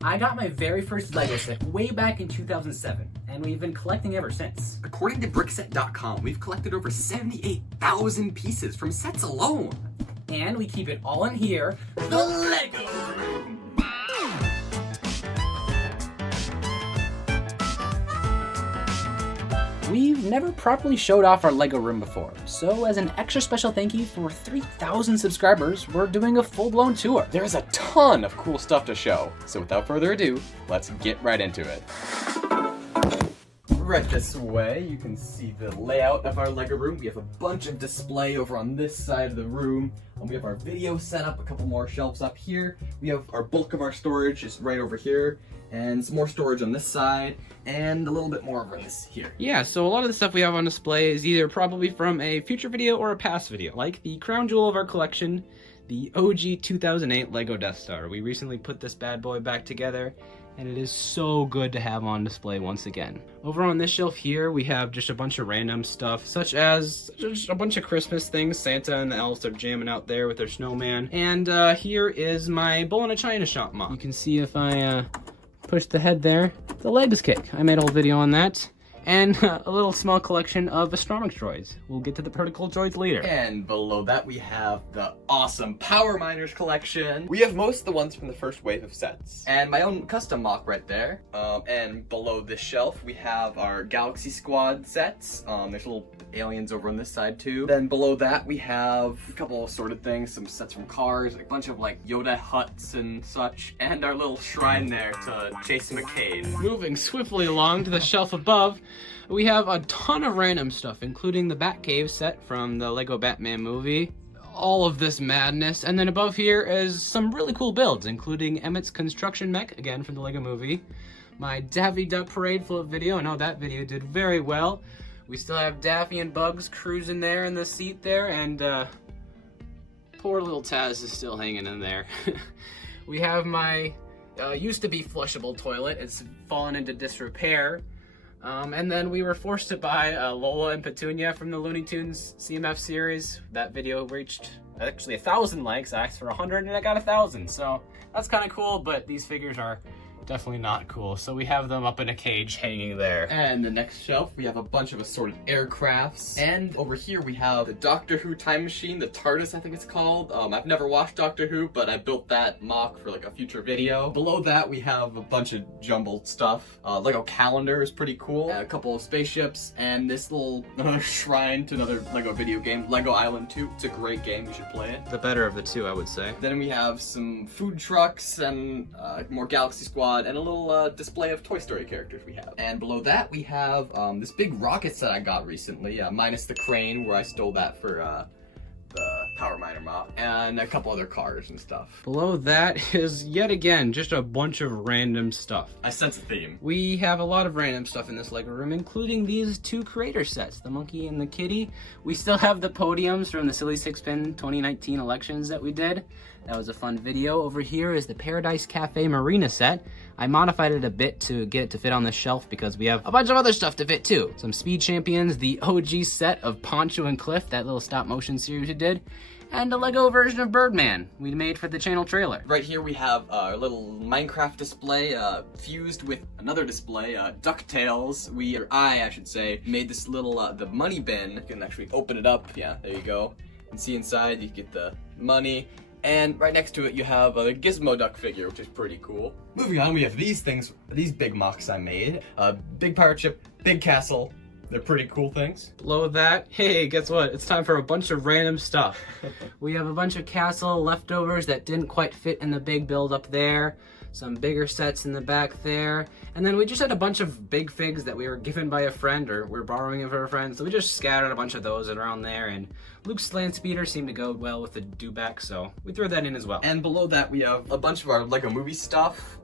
I got my very first LEGO set way back in 2007, and we've been collecting ever since. According to Brickset.com, we've collected over 78,000 pieces from sets alone. And we keep it all in here, the LEGO Room! We've never properly showed off our LEGO room before, so as an extra special thank you for 3,000 subscribers, we're doing a full-blown tour. There's a ton of cool stuff to show, so without further ado, let's get right into it. Right this way, you can see the layout of our LEGO room. We have a bunch of display over on this side of the room. We have our video set up, a couple more shelves up here. We have our bulk of our storage is right over here, and some more storage on this side, and a little bit more over this here. Yeah, so a lot of the stuff we have on display is either probably from a future video or a past video, like the crown jewel of our collection, the OG 2008 LEGO Death Star. We recently put this bad boy back together, and it is so good to have on display once again. Over on this shelf here, we have just a bunch of random stuff, such as just a bunch of Christmas things. Santa and the elves are jamming out there with their snowman. And here is my Bull in a China Shop mop. You can see if I push the head there, the legs kick. I made a whole video on that. And a little small collection of Astromix droids. We'll get to the particle droids later. And below that we have the awesome Power Miners collection. We have most of the ones from the first wave of sets. And my own custom mock right there. And below this shelf we have our Galaxy Squad sets. There's little aliens over on this side too. Then below that we have a couple of assorted things, some sets from Cars, a bunch of like Yoda huts and such, and our little shrine there to Jason McCain. Moving swiftly along to the shelf above, we have a ton of random stuff, including the Batcave set from the Lego Batman movie, all of this madness, and then above here is some really cool builds, including Emmett's construction mech, again from the Lego movie, my Daffy Duck Parade float video. I know that video did very well. We still have Daffy and Bugs cruising there in the seat there, and poor little Taz is still hanging in there. We have my used to be flushable toilet. It's fallen into disrepair. And then we were forced to buy Lola and Petunia from the Looney Tunes CMF series. That video reached actually 1,000 likes. I asked for 100 and I got 1,000. So that's kind of cool, but these figures are definitely not cool. So we have them up in a cage hanging there. And the next shelf, we have a bunch of assorted aircrafts. And over here we have the Doctor Who time machine, the TARDIS I think it's called. I've never watched Doctor Who, but I built that mock for like a future video. Below that we have a bunch of jumbled stuff. Lego calendar is pretty cool. A couple of spaceships, and this little shrine to another Lego video game, Lego Island 2. It's a great game, you should play it. The better of the two, I would say. Then we have some food trucks and more Galaxy Squad, and a little display of Toy Story characters we have. And below that we have this big rocket set I got recently, minus the crane where I stole that for the Power Miner mock, and a couple other cars and stuff. Below that is yet again just a bunch of random stuff. I sense a theme. We have a lot of random stuff in this LEGO room, including these two creator sets, the monkey and the kitty. We still have the podiums from the Silly Sixpin 2019 elections that we did. That was a fun video. Over here is the Paradise Cafe Marina set. I modified it a bit to get it to fit on the shelf because we have a bunch of other stuff to fit too. Some Speed Champions, the OG set of Poncho and Cliff, that little stop motion series we did, and a Lego version of Birdman we made for the channel trailer. Right here we have our little Minecraft display fused with another display, DuckTales. I should say, made this little, the money bin. You can actually open it up. Yeah, there you go. And see inside, you get the money. And right next to it you have a Gizmo Duck figure, which is pretty cool. Moving on, we have these things, these big mocks I made. Big pirate ship, big castle. They're pretty cool things. Below that, hey, guess what? It's time for a bunch of random stuff. We have a bunch of castle leftovers that didn't quite fit in the big build up there. Some bigger sets in the back there. And then we just had a bunch of big figs that we were given by a friend, or we're borrowing it from a friend. So we just scattered a bunch of those around there, and Luke's land speeder seemed to go well with the dewback, so we threw that in as well. And below that we have a bunch of our Lego movie stuff.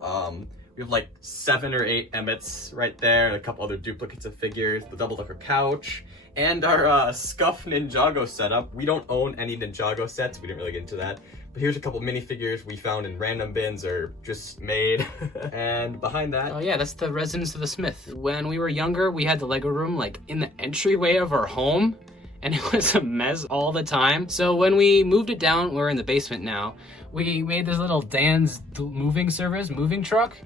We have like 7 or 8 Emmets right there, and a couple other duplicates of figures, the double-decker couch, and our Scuff Ninjago setup. We don't own any Ninjago sets, we didn't really get into that. But here's a couple minifigures we found in random bins or just made. And behind that... Oh yeah, that's the Residence of the Smith. When we were younger, we had the Lego room like in the entryway of our home, and it was a mess all the time. So when we moved it down, we're in the basement now, We made this little Dan's moving service, moving truck,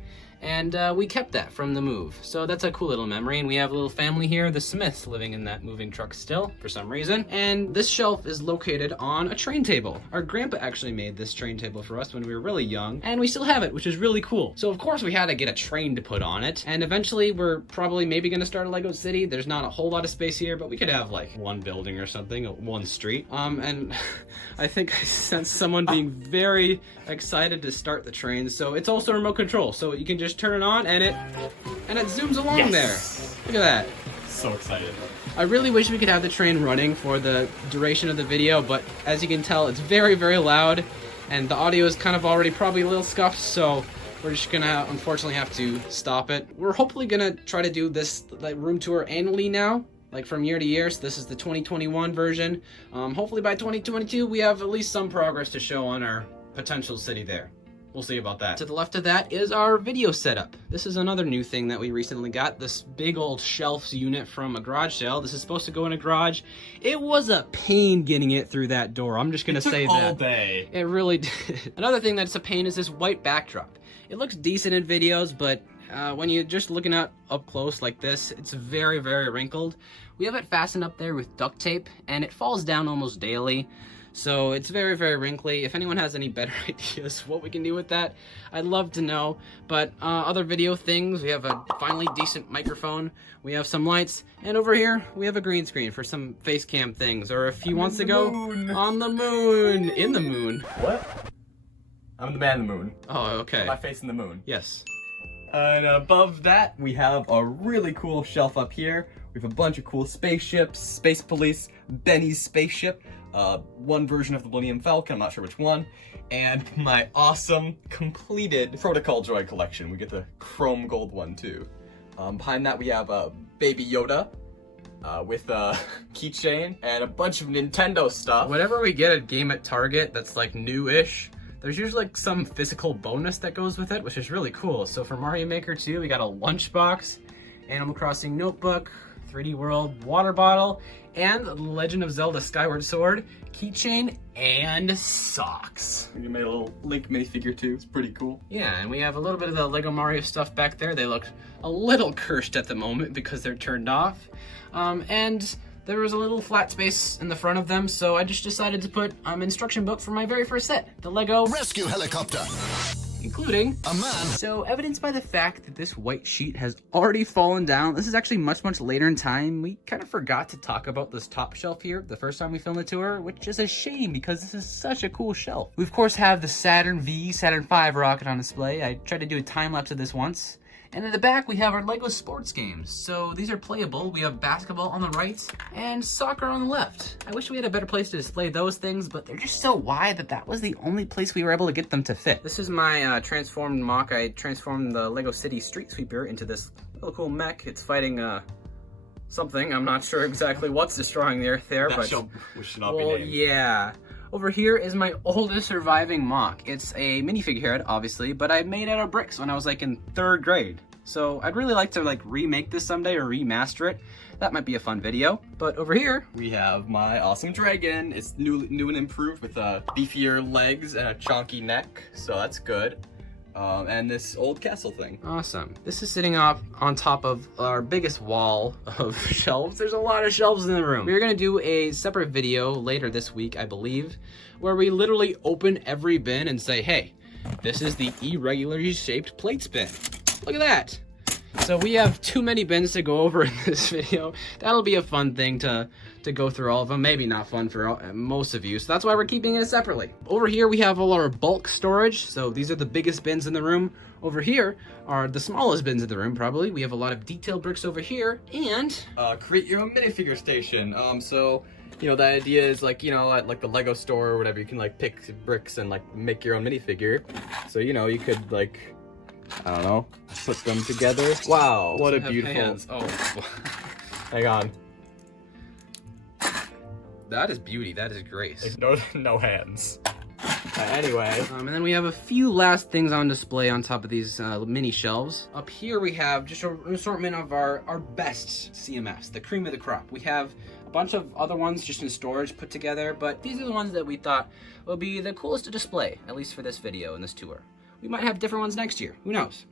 and we kept that from the move. So that's a cool little memory. And we have a little family here, the Smiths, living in that moving truck still for some reason. And this shelf is located on a train table. Our grandpa actually made this train table for us when we were really young, and we still have it, which is really cool. So of course we had to get a train to put on it. And eventually we're probably maybe gonna start a Lego City. There's not a whole lot of space here, but we could have like one building or something, one street. And I think I sense someone being very excited to start the train. So it's also remote control, so you can just turn it on and it zooms along there. Look at that. So excited. I really wish we could have the train running for the duration of the video, but as you can tell, it's very, very loud, and the audio is kind of already probably a little scuffed, so we're just gonna unfortunately have to stop it. We're hopefully gonna try to do this like room tour annually now, like from year to year. So this is the 2021 version. Hopefully by 2022 we have at least some progress to show on our potential city there. We'll see about that. To the left of that is our video setup. This is another new thing that we recently got, this big old shelves unit from a garage sale. This is supposed to go in a garage. It was a pain getting it through that door. I'm just gonna say that. All day. It really did. Another thing that's a pain is this white backdrop. It looks decent in videos, but when you're just looking at up close like this, it's very, very wrinkled. We have it fastened up there with duct tape, and it falls down almost daily. So it's very, very wrinkly. If anyone has any better ideas what we can do with that, I'd love to know. But other video things, we have a finally decent microphone, we have some lights, and over here we have a green screen for some face cam things. Or a few months ago, on the moon. In the moon. What? I'm the man in the moon. Oh, okay. My face in the moon. Yes. And above that, we have a really cool shelf up here. We have a bunch of cool spaceships, Space Police, Benny's spaceship, one version of the Millennium Falcon, I'm not sure which one, and my awesome, completed Protocol Droid collection. We get the chrome gold one too. Behind that we have Baby Yoda with a keychain and a bunch of Nintendo stuff. Whenever we get a game at Target that's like new-ish, there's usually like some physical bonus that goes with it, which is really cool. So for Mario Maker 2, we got a lunchbox, Animal Crossing notebook, 3D World water bottle, and Legend of Zelda Skyward Sword keychain and socks. We made a little Link minifigure too. It's pretty cool. Yeah, and we have a little bit of the Lego Mario stuff back there. They look a little cursed at the moment because they're turned off. And there was a little flat space in the front of them, so I just decided to put instruction book for my very first set, the Lego Rescue Helicopter, including a man. So evidenced by the fact that this white sheet has already fallen down, this is actually much, much later in time. We kind of forgot to talk about this top shelf here the first time we filmed the tour, which is a shame because this is such a cool shelf. We of course have the Saturn V, Saturn V rocket on display. I tried to do a time lapse of this once. And in the back, we have our LEGO sports games. So these are playable. We have basketball on the right and soccer on the left. I wish we had a better place to display those things, but they're just so wide that was the only place we were able to get them to fit. This is my transformed mock. I transformed the LEGO City Street Sweeper into this little cool mech. It's fighting something. I'm not sure exactly what's destroying the Earth there, but we should not be well, named. yeah. Over here is my oldest surviving mock. It's a minifigure head, obviously, but I made out of bricks when I was like in 3rd grade. So I'd really like to like remake this someday or remaster it. That might be a fun video. But over here, we have my awesome dragon. It's new and improved with beefier legs and a chonky neck, so that's good. And this old castle thing. Awesome. This is sitting up on top of our biggest wall of shelves. There's a lot of shelves in the room. We're gonna do a separate video later this week, I believe, where we literally open every bin and say, hey, this is the irregularly shaped plates bin. Look at that. So we have too many bins to go over in this video. That'll be a fun thing to go through all of them. Maybe not fun for most of you, so that's why we're keeping it separately. Over here we have all our bulk storage. So these are the biggest bins in the room. Over here are the smallest bins in the room, probably. We have a lot of detail bricks over here, and create your own minifigure station. So you know, the idea is like, you know, at like the Lego store or whatever, you can like pick bricks and like make your own minifigure. So, you know, you could like, I don't know, put them together. Wow, what a beautiful... hands. Oh. Hang on. That is beauty, that is grace. No hands. Anyway. And then we have a few last things on display on top of these mini shelves. Up here we have just an assortment of our best CMFs, the cream of the crop. We have a bunch of other ones just in storage put together, but these are the ones that we thought would be the coolest to display, at least for this video and this tour. We might have different ones next year, who knows?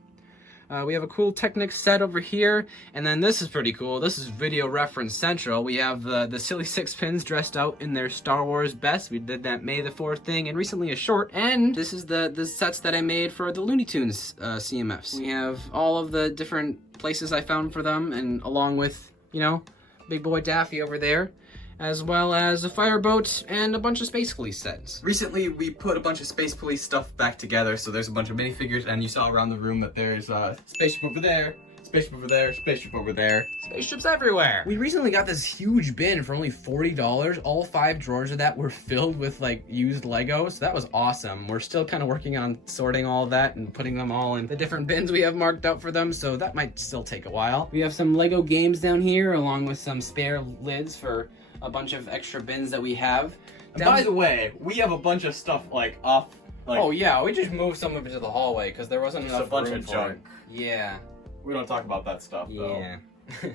We have a cool Technics set over here, and then this is pretty cool. This is Video Reference Central. We have the Silly Six Pins dressed out in their Star Wars best. We did that May the 4th thing, and recently a short. And this is the sets that I made for the Looney Tunes CMFs. We have all of the different places I found for them, and along with, you know, Big Boy Daffy over there, as well as a fireboat and a bunch of Space Police sets. Recently, we put a bunch of Space Police stuff back together, so there's a bunch of minifigures, and you saw around the room that there's spaceship over there, spaceship over there, spaceship over there. Spaceships everywhere! We recently got this huge bin for only $40. All 5 drawers of that were filled with like used Legos. So that was awesome. We're still kind of working on sorting all of that and putting them all in the different bins we have marked out for them, so that might still take a while. We have some Lego games down here, along with some spare lids for a bunch of extra bins that we have. And by the way, we have a bunch of stuff like off. Like, oh yeah, we just moved some of it to the hallway because there wasn't enough a bunch room of for junk. it. Yeah. We don't talk about that stuff though. Yeah.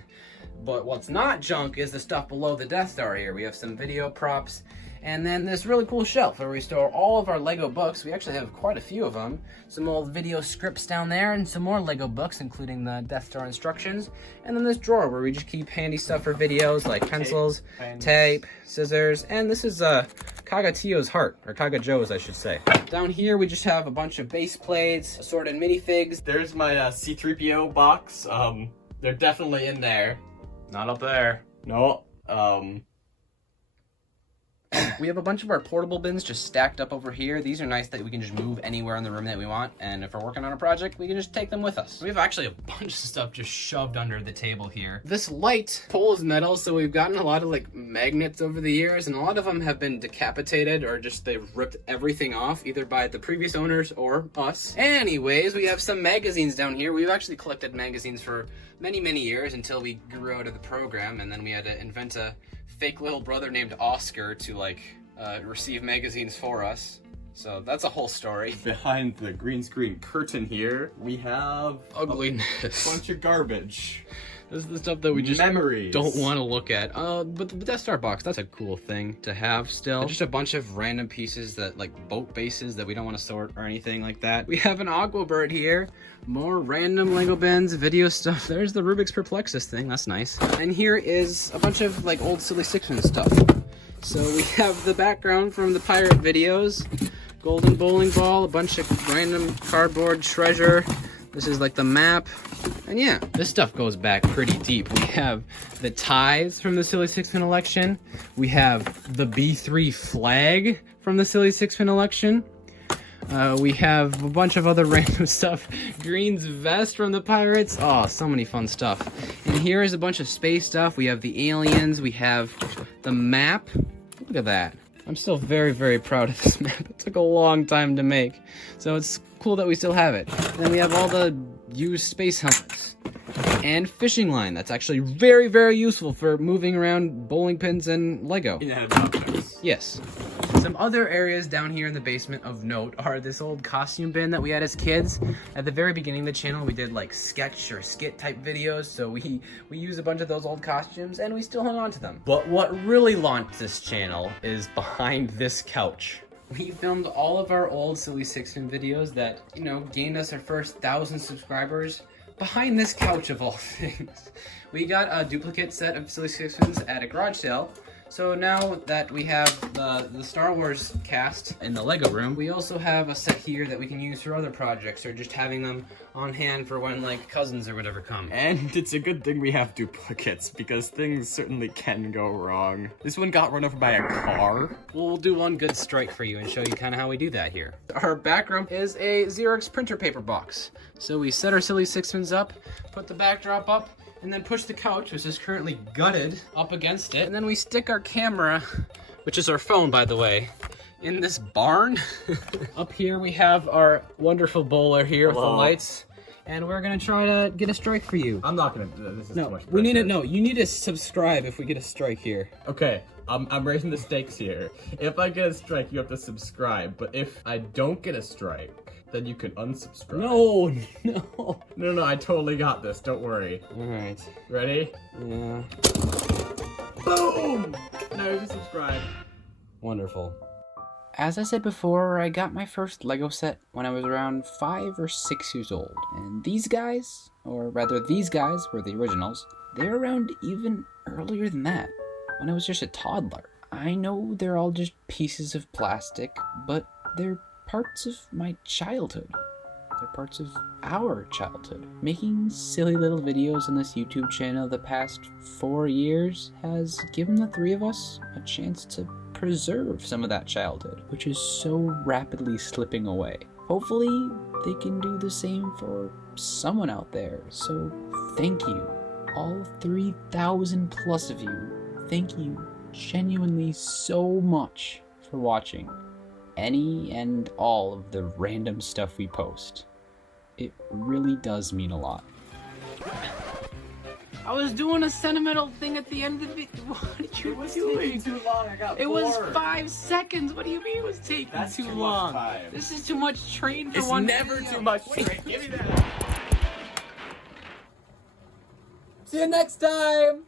But what's not junk is the stuff below the Death Star here. We have some video props, and then this really cool shelf where we store all of our Lego books. We actually have quite a few of them. Some old video scripts down there, and some more Lego books, including the Death Star instructions. And then this drawer where we just keep handy stuff for videos, like pencils, tape, scissors, and this is Kaga-Tio's heart, or Kaga-Joe's, I should say. Down here, we just have a bunch of base plates, assorted minifigs. There's my C-3PO box. They're definitely in there. Not up there. No. We have a bunch of our portable bins just stacked up over here. These are nice that we can just move anywhere in the room that we want, and if we're working on a project, we can just take them with us. We have actually a bunch of stuff just shoved under the table here. This light pole is metal, so we've gotten a lot of like magnets over the years, and a lot of them have been decapitated or just they've ripped everything off, either by the previous owners or us. Anyways, we have some magazines down here. We've actually collected magazines for many years until we grew out of the program, and then we had to invent a fake little brother named Oscar to like receive magazines for us. So that's a whole story. Behind the green screen curtain here, we have Ugliness. a bunch of garbage. This is the stuff that we just Memories. don't want to look at. But the Death Star box, that's a cool thing to have still. Just a bunch of random pieces that, like boat bases that we don't want to sort or anything like that. We have an Aqua Bird here. More random Lego bins, video stuff. There's the Rubik's Perplexus thing, that's nice. And here is a bunch of like old Silly Sixpence stuff. So we have the background from the pirate videos. Golden bowling ball, a bunch of random cardboard treasure. This is like the map. And yeah, this stuff goes back pretty deep. We have the ties from the Silly Sixpence election. We have the B3 flag from the Silly Sixpence election. We have a bunch of other random stuff. Green's vest from the Pirates. Oh, so many fun stuff. And here is a bunch of space stuff. We have the aliens. We have the map. Look at that. I'm still very proud of this map. It took a long time to make. So it's cool that we still have it. And then we have all the used space helmets. And fishing line. That's actually very useful for moving around bowling pins and Lego. Inanimate objects. Yes. Some other areas down here in the basement of note are this old costume bin that we had as kids. At the very beginning of the channel, we did like sketch or skit type videos, so we used a bunch of those old costumes and we still hung on to them. But what really launched this channel is behind this couch. We filmed all of our old Silly Sixpence videos that, you know, gained us our first 1,000 subscribers behind this couch of all things. We got a duplicate set of Silly Sixpence at a garage sale. So now that we have the Star Wars cast in the Lego room, we also have a set here that we can use for other projects or just having them on hand for when like cousins or whatever come. And it's a good thing we have duplicates because things certainly can go wrong. This one got run over by a car. We'll do one good strike for you and show you kind of how we do that here. Our background is a Xerox printer paper box. So we set our Silly Sixpence up, put the backdrop up, and then push the couch, which is currently gutted, up against it. And then we stick our camera, which is our phone, by the way, in this barn. Up here we have our wonderful bowler here with the lights. And we're gonna try to get a strike for you. I'm not gonna do this. This is too much we need pressure. to know. You need to subscribe if we get a strike here. Okay, I'm raising the stakes here. If I get a strike, you have to subscribe. But if I don't get a strike, then you can unsubscribe. No. No, I totally got this. Don't worry. All right. Ready? Yeah. Boom! Now you can subscribe. Wonderful. As I said before, I got my first Lego set when I was around 5 or 6 years old. And these guys, or rather these guys were the originals, they're around even earlier than that, when I was just a toddler. I know they're all just pieces of plastic, but they're parts of my childhood. They're parts of our childhood. Making silly little videos on this YouTube channel the past 4 years has given the three of us a chance to preserve some of that childhood, which is so rapidly slipping away. Hopefully, they can do the same for someone out there. So, thank you, all 3,000 plus of you. Thank you genuinely so much for watching any and all of the random stuff we post. It really does mean a lot. I was doing a sentimental thing at the end of it. What did you doing? Too long. I got It was 5 seconds. What do you mean it was taking That's too too much long? time. This is too much train for It's one never video. too much. Wait. Give me that. See you next time.